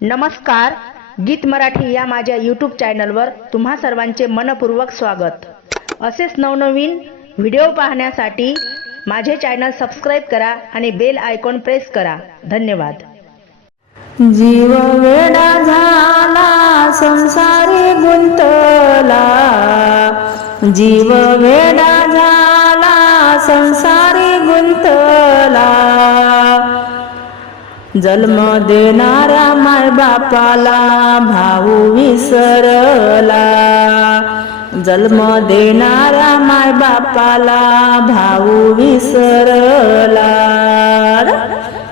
नमस्कार गीत मराठी या माझ्या यूट्यूब चॅनलवर तुम्हा सर्वांचे मनपूर्वक स्वागत. असेच नवनवीन व्हिडिओ पाहण्यासाठी माझे चॅनल सबस्क्राईब करा आणि बेल आयकॉन प्रेस करा. धन्यवाद. जीव वेडा झाला संसारी गुंतला. जीव वेडा झाला संसारी गुंतला. जन्म देणारा माय बापाला भाऊ विसरला. जन्म देणारा माय बापाला भाऊ विसरला.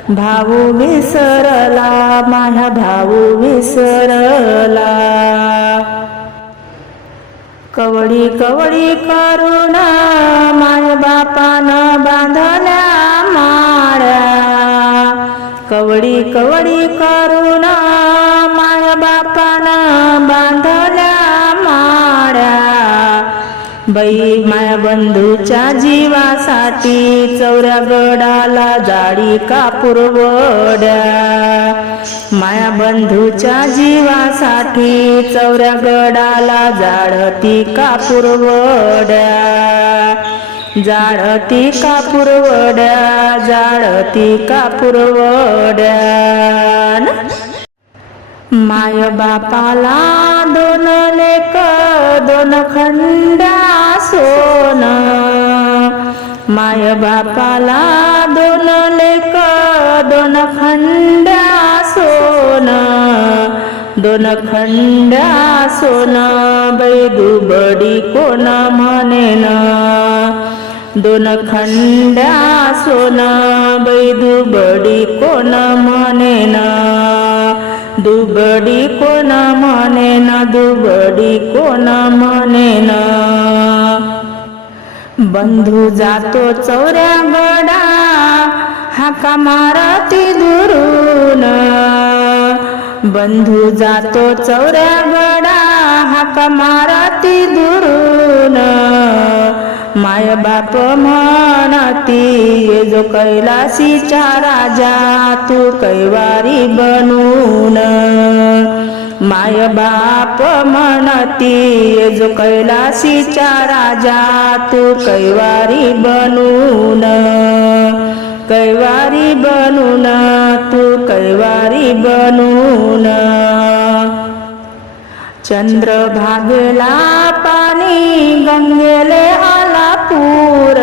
भाऊ विसरला माझा भाऊ विसरला. कवडी कवडी करुणा कवडी कवडी करून माय बापानं बांधल्या माळ्या बाई माया बंधूच्या जीवासाठी चौऱ्या गडाला जाडी कापूर पुरवड्या. माया बंधूच्या जीवासाठी चौऱ्या गडाला जाडती कापूर वड्या जाडती का पुरवड्या जाडती का पुरवड्या? माय बापाला दोन लेक दोन खंड्या सोन. माय बापाला दोन लेक दोन खंड्या सोन. दोन खंड्या सोन बैदुबडी कोण म्हणेन? दोन खंड्या सोन बैदुबडी कोण म्हणेन दुबडी कोण म्हणेन दुबडी कोण म्हणेन बंधू जातो चौऱ्या गडा हाका मारती दुरून. बंधू जातो चौऱ्या गडा हाका मारती दुरून. माय बाप म्हणती ये जो कैलासीचा राजा तू कैवारी बनून. माय बाप म्हणती ये जो कैलासीचा राजा तू कैवारी बनून. कैवारी बनून तू कैवारी बनून. चंद्र भागेला पाणी गंगेले पूर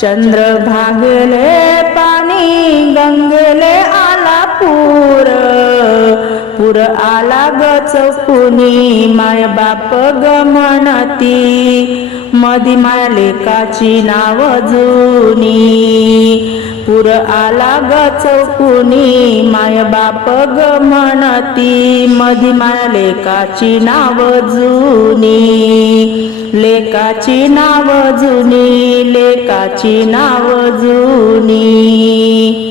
चंद्र भागले पाणी गंगले आला पूर आला ग माय बाप ग म्हणती मधी माय लेकाची नाव जुनी. पुर आला ग माय बाप ग म्हणती मधी माय लेकाची नाव जुनी. लेकाची नाव जुनी लेकाची नाव जुनी.